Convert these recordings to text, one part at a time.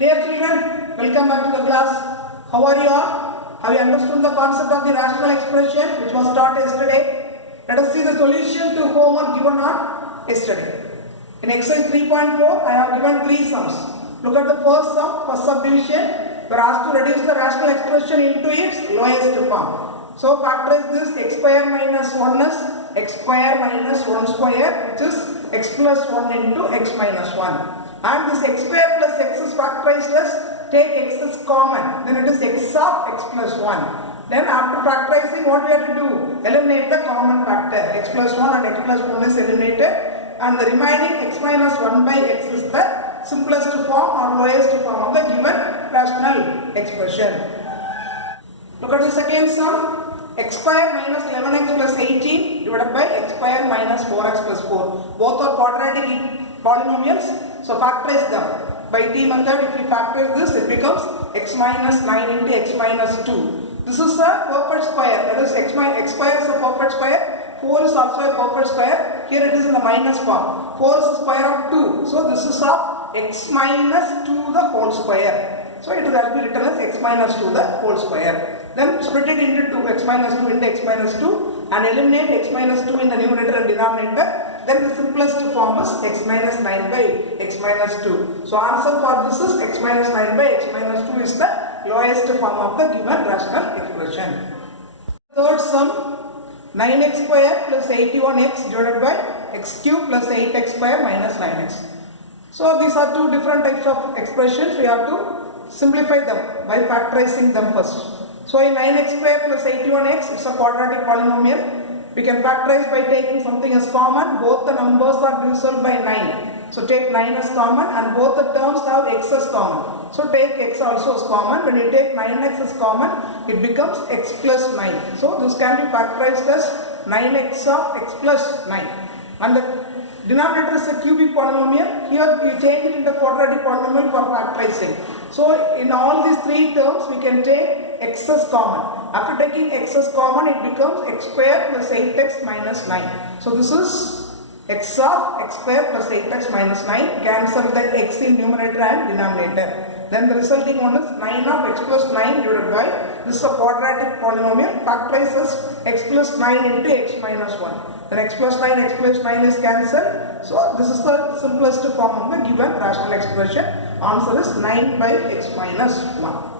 Dear children, welcome back to the class. How are you all? Have you understood the concept of the rational expression which was taught yesterday? Let us see the solution to homework given on yesterday. In exercise 3.4, I have given 3 sums. Look at the first sum, first subdivision. We are asked to reduce the rational expression into its lowest form. So factorize this x square minus 1 as x square minus 1 square, which is x plus 1 into x minus 1. And this x square plus x is factorized as take x as common, then it is x of x plus 1. Then after factorizing, what we have to do? Eliminate the common factor. X plus 1 and x plus 1 is eliminated, and the remaining x minus 1 by x is the simplest form or lowest form of the given rational expression. Look at the second sum. X square minus 11x plus 18 divided by x square minus 4x plus 4. Both are quadratic polynomials, so factorize them. By t method, if we factorize this, it becomes x minus 9 into x minus 2. This is a perfect square, that is x square is a perfect square, 4 is also a perfect square. Here it is in the minus form. 4 is the square of 2, so this is of x minus 2 the whole square. So it will be written as x minus 2 the whole square. Then split it into 2, x minus 2 into x minus 2, and eliminate x minus 2 in the numerator and denominator. Then the simplest form is x minus 9 by x minus 2. So answer for this is x minus 9 by x minus 2 is the lowest form of the given rational expression. Third sum, 9x square plus 81x divided by x cube plus 8x square minus 9x. So these are two different types of expressions. We have to simplify them by factorizing them first. So in 9x square plus 81x, it's a quadratic polynomial. We can factorize by taking something as common. Both the numbers are divisible by 9. So take 9 as common, and both the terms have x as common. So take x also as common. When you take 9x as common, it becomes x plus 9. So this can be factorized as 9x of x plus 9. And the denominator is a cubic polynomial. Here you change it into quadratic polynomial for factorizing. So in all these 3 terms, we can take x as common. After taking x as common, it becomes x square plus 8x minus 9. So this is x of x square plus 8x minus 9. Cancel the x in numerator and denominator. Then the resulting one is 9 of x plus 9 divided by, this is a quadratic polynomial, factorizes x plus 9 into x minus 1. Then x plus 9 is cancelled. So this is the simplest form of the given rational expression. Answer is 9 by x minus 1.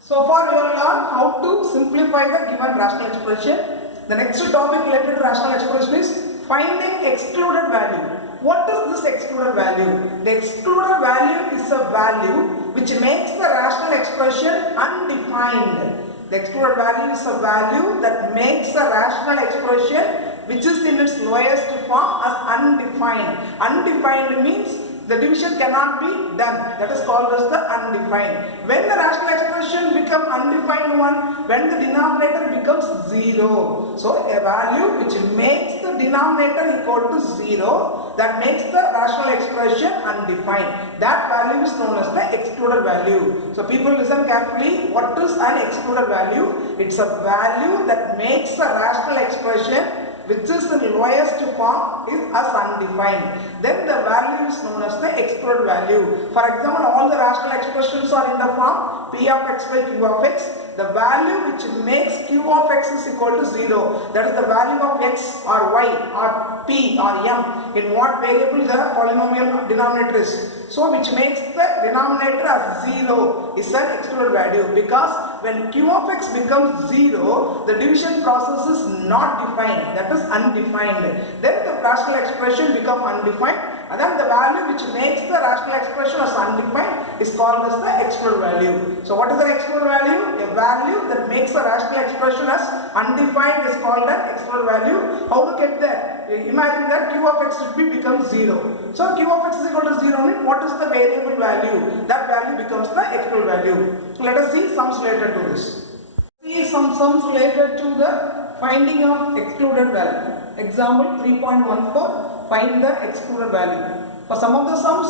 So far we have learned how to simplify the given rational expression. The next topic related to rational expression is finding excluded value. What is this excluded value? The excluded value is a value which makes the rational expression undefined. The excluded value is a value that makes the rational expression which is in its lowest form as undefined. Undefined means the division cannot be done. That is called as the undefined. When the rational expression becomes undefined one, when the denominator becomes 0. So a value which makes the denominator equal to 0, that makes the rational expression undefined. That value is known as the excluded value. So people listen carefully. What is an excluded value? It's a value that makes the rational expression which is in the lowest form is as undefined. Then the value is known as the excluded value. For example, all the rational expressions are in the form p of x by q of x. The value which makes q of x is equal to 0. That is the value of x or y or p or m in what variable the polynomial denominator is. So which makes the denominator as 0 is an excluded value, because when q of x becomes 0, the division process is not defined, that is undefined. Then the rational expression becomes undefined, and then the value which makes the rational expression as undefined is called as the excluded value. So what is the excluded value? A value that makes the rational expression as undefined is called an excluded value. How to get that? Imagine that q of x becomes 0. So q of x is equal to 0 means what is the variable value? That value becomes the excluded value. Let us see sums related to this. See some sums related to the finding of excluded value. Example 3.14, find the excluded value. For some of the sums,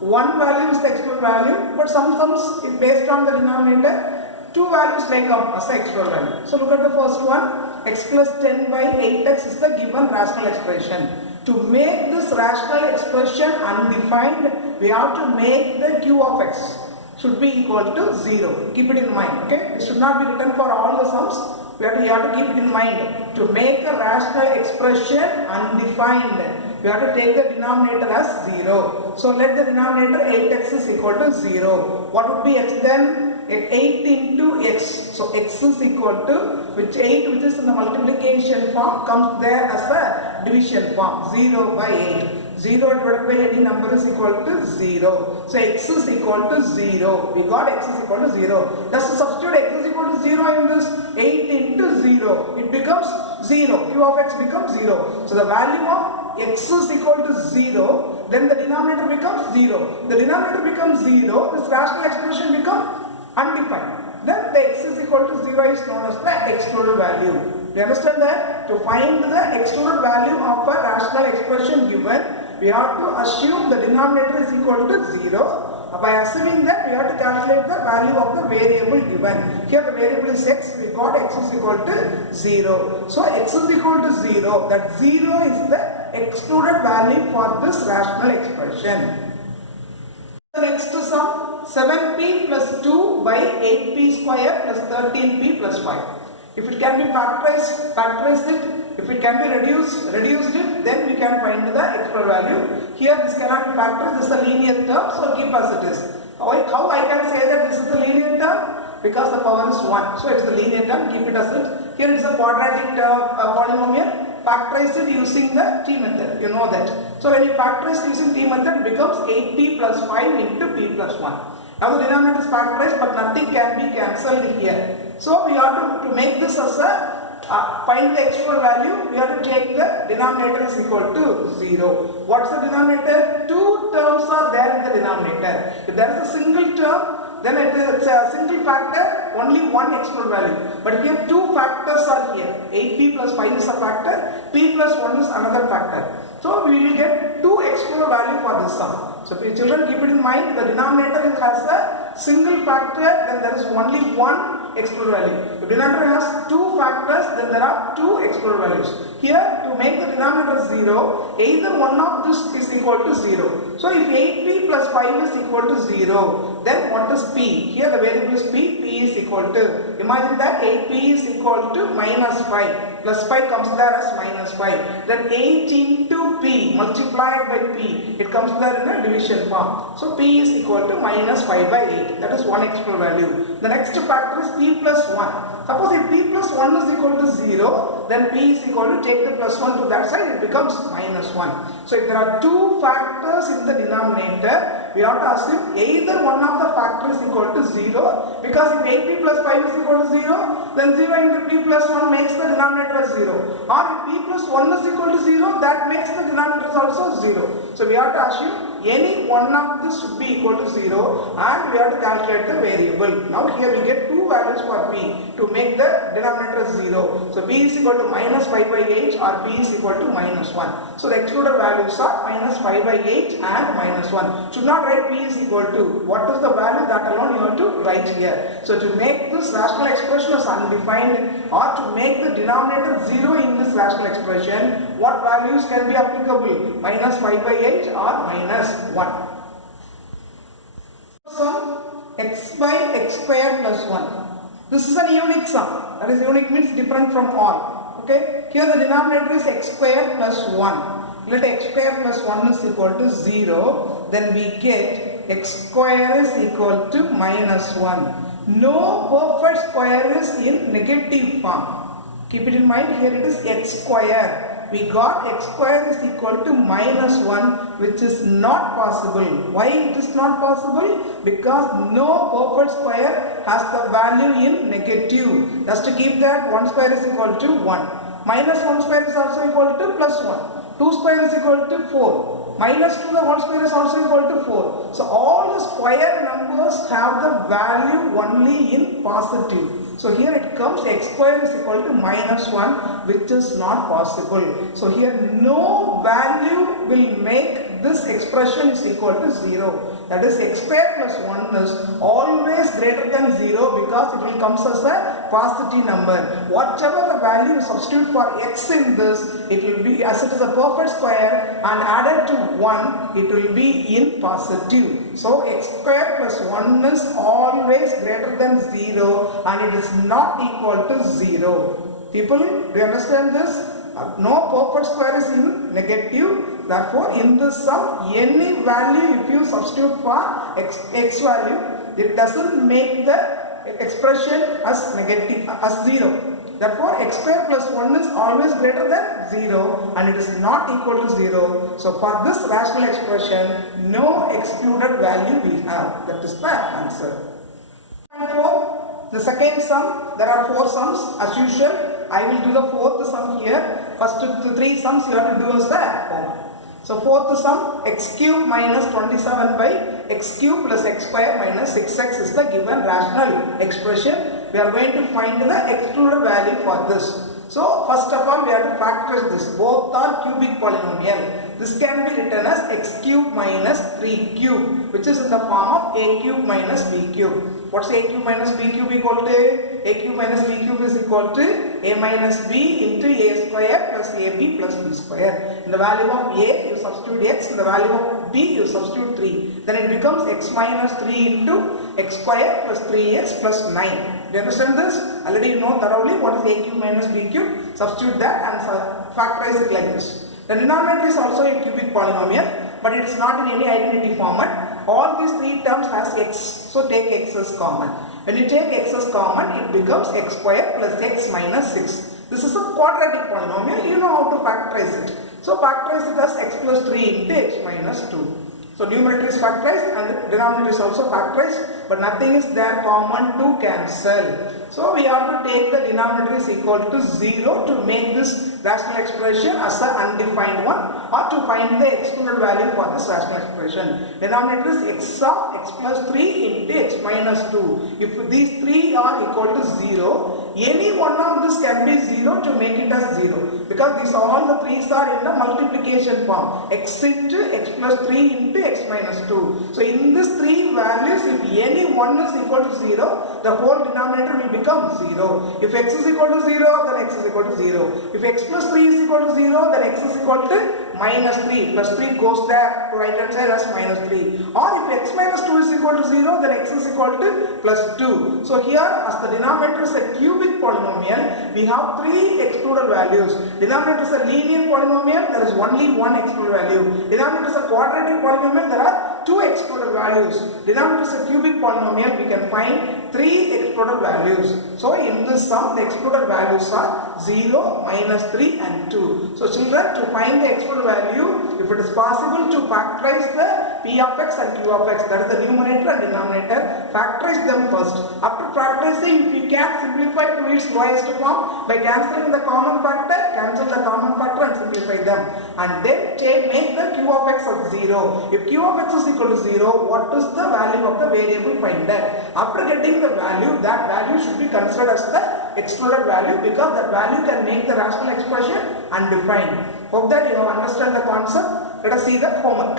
one value is the excluded value, but some sums is based on the denominator. Two values may come as the excluded value. So look at the first one. X plus 10 by 8x is the given rational expression. To make this rational expression undefined, we have to make the q of x should be equal to 0. Keep it in mind, okay? It should not be written for all the sums. You have to keep it in mind. To make a rational expression undefined, we have to take the denominator as 0. So let the denominator 8x is equal to 0. What would be x then? 8 into x. So x is equal to, which 8 which is in the multiplication form comes there as a division form. 0 by 8. 0 divided by any number is equal to 0. So x is equal to 0. We got x is equal to 0. Just substitute x is equal to 0 in this. 8 into 0. It becomes 0. Q of x becomes 0. So the value of x is equal to 0. Then the denominator becomes 0. The denominator becomes 0. This rational expression becomes undefined. Then the x is equal to 0 is known as the excluded value. Do you understand that? To find the excluded value of a rational expression given, we have to assume the denominator is equal to 0. By assuming that, we have to calculate the value of the variable given. Here the variable is x, we got x is equal to 0. So x is equal to 0. That 0 is the excluded value for this rational expression. The next sum, 7p plus 2 by 8p square plus 13p plus 5. If it can be factorized, factorize it. If it can be reduced it, then we can find the excluded value. Here this cannot be factorized, this is a linear term, so keep as it is. How I can say that this is a linear term? Because the power is 1, so it's a linear term, keep it as it. Here it is a quadratic polynomial. Factorize it using the t method, you know that. So when you factorize using t method, it becomes 8p plus 5 into p plus 1. Now the denominator is factorized, but nothing can be cancelled here. So we have to make this as a find the excluded value, we have to take the denominator is equal to 0. What's the denominator? Two terms are there in the denominator. If there is a single term, then it's a single factor, only one excluded value. But here two factors are here. 8p plus 5 is a factor, p plus 1 is another factor. So we will get two excluded value for this sum. So if you children keep it in mind, the denominator has a single factor, then there is only one excluded value. If the denominator has two factors, then there are two excluded values. Here, to make the denominator 0, either one of this is equal to 0. So if 8p plus 5 is equal to 0, then what is p? Here the variable is p is equal to, imagine that 8p is equal to minus 5. Plus 5 comes there as minus 5. Then 8 into p multiplied by p, it comes there in a division form. So p is equal to minus 5 by 8. That is one excluded value. The next factor is p plus 1. Suppose if p plus 1 is equal to 0, then p is equal to, take the plus 1 to that side, it becomes minus 1. So if there are two factors in the denominator, we have to assume either one of the factor is equal to 0, because if 8p plus 5 is equal to 0, then 0 into p plus 1 makes the denominator as 0. Or if p plus 1 is equal to 0, that makes the denominator also 0. So we have to assume any one of this should be equal to 0, and we have to calculate the variable. Now here we get two values for p to make the denominator 0. So p is equal to minus 5 by 8 or p is equal to minus 1. So the excluded values are minus 5 by 8 and minus 1. Should not write p is equal to. What is the value? That alone you have to write here. So to make this rational expression as undefined, or to make the denominator 0 in this rational expression, what values can be applicable? Minus 5 by 8 or minus 1. Sum x by x square plus 1. This is a unique sum. That is, unique means different from all. Okay. Here the denominator is x square plus 1. Let x square plus 1 is equal to 0. Then we get x square is equal to minus 1. No perfect square is in negative form. Keep it in mind, here it is x square. We got x square is equal to minus 1, which is not possible. Why it is not possible? Because no perfect square has the value in negative. Just to keep that, 1 square is equal to 1. Minus 1 square is also equal to plus 1. 2 square is equal to 4. Minus 2 the whole square is also equal to 4. So all the square numbers have the value only in positive. So here it comes x square is equal to minus 1, which is not possible. So here no value will make this expression is equal to 0. That is x square plus 1 is always greater than 0 because it will comes as a positive number. Whatever the value you substitute for x in this, it will be, as it is a perfect square and added to 1, it will be in positive. So x square plus 1 is always greater than 0 and it is not equal to 0. People, do you understand this? No perfect square is in negative. Therefore, in this sum, any value if you substitute for x value, it doesn't make the expression as negative, as 0. Therefore, x square plus 1 is always greater than 0 and it is not equal to 0. So, for this rational expression, no excluded value we have. That is the answer. And for the second sum, there are 4 sums as usual. I will do the fourth sum here. First 3 sums you have to do as the homework. So fourth sum, x cube minus 27 by x cube plus x square minus 6x is the given rational expression. We are going to find the excluded value for this. So first of all we have to factorize this. Both are cubic polynomial. This can be written as x cube minus 3 cube, which is in the form of a cube minus b cube. What's a cube minus b cube equal to? A cube minus b cube is equal to a minus b into a square plus ab plus b square. In the value of a, you substitute x. In the value of b, you substitute 3. Then it becomes x minus 3 into x square plus 3x plus 9. Do you understand this? Already you know thoroughly what is a cube minus b cube. Substitute that and factorize it like this. The denominator is also a cubic polynomial, but it is not in any identity format. All these 3 terms has x, so take x as common. When you take x as common, it becomes x square plus x minus 6. This is a quadratic polynomial, you know how to factorize it. So factorize it as x plus 3 into x minus 2. So numerator is factorized and the denominator is also factorized, but nothing is there common to cancel. So we have to take the denominator is equal to 0 to make this rational expression as an undefined one, or to find the excluded value for this rational expression. Denominator is x of x plus 3 into x minus 2. If these 3 are equal to 0, any one of this can be 0 to make it as 0, because these all the 3's are in the multiplication form, x into x plus 3 into x minus 2. So in these 3 values, if any one is equal to 0, the whole denominator will become 0. If x is equal to 0, then x is equal to 0. If x plus 3 is equal to 0, then x is equal to minus 3. Plus 3 goes there to right hand side as minus 3. Or if x minus 2 is equal to 0, then x is equal to plus 2. So here, as the denominator is a cubic polynomial, we have 3 excluded values. Denominator is a linear polynomial, there is only one excluded value. Denominator is a quadratic polynomial, there are 2 excluded values. Denominator is a cubic polynomial, we can find 3 excluded values. So in this sum, the excluded values are 0, minus 3 and 2. So children, to find the excluded value, if it is possible to factorize the p of x and q of x, that is the numerator and denominator, factorize them first. After factorizing, if you can simplify to its lowest form by cancelling the common factor, cancel the common factor and simplify them. And then make the q of x as 0. If q of x is equal to 0, what is the value of the variable finder? After getting the value, that value should be considered as the excluded value, because that value can make the rational expression undefined. Hope that you have understood the concept. Let us see the homework.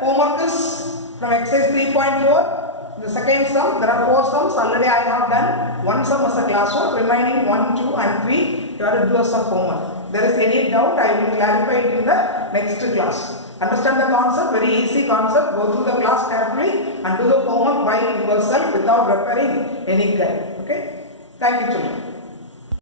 Homework is from exercise 3.4. The second sum, there are 4 sums. Already I have done 1 sum as a classwork, remaining 1, 2 and 3 you have to do as a homework. There is any doubt, I will clarify it in the next class. Understand the concept, very easy concept. Go through the class carefully and do the homework by yourself without referring any guide. Okay? Thank you children.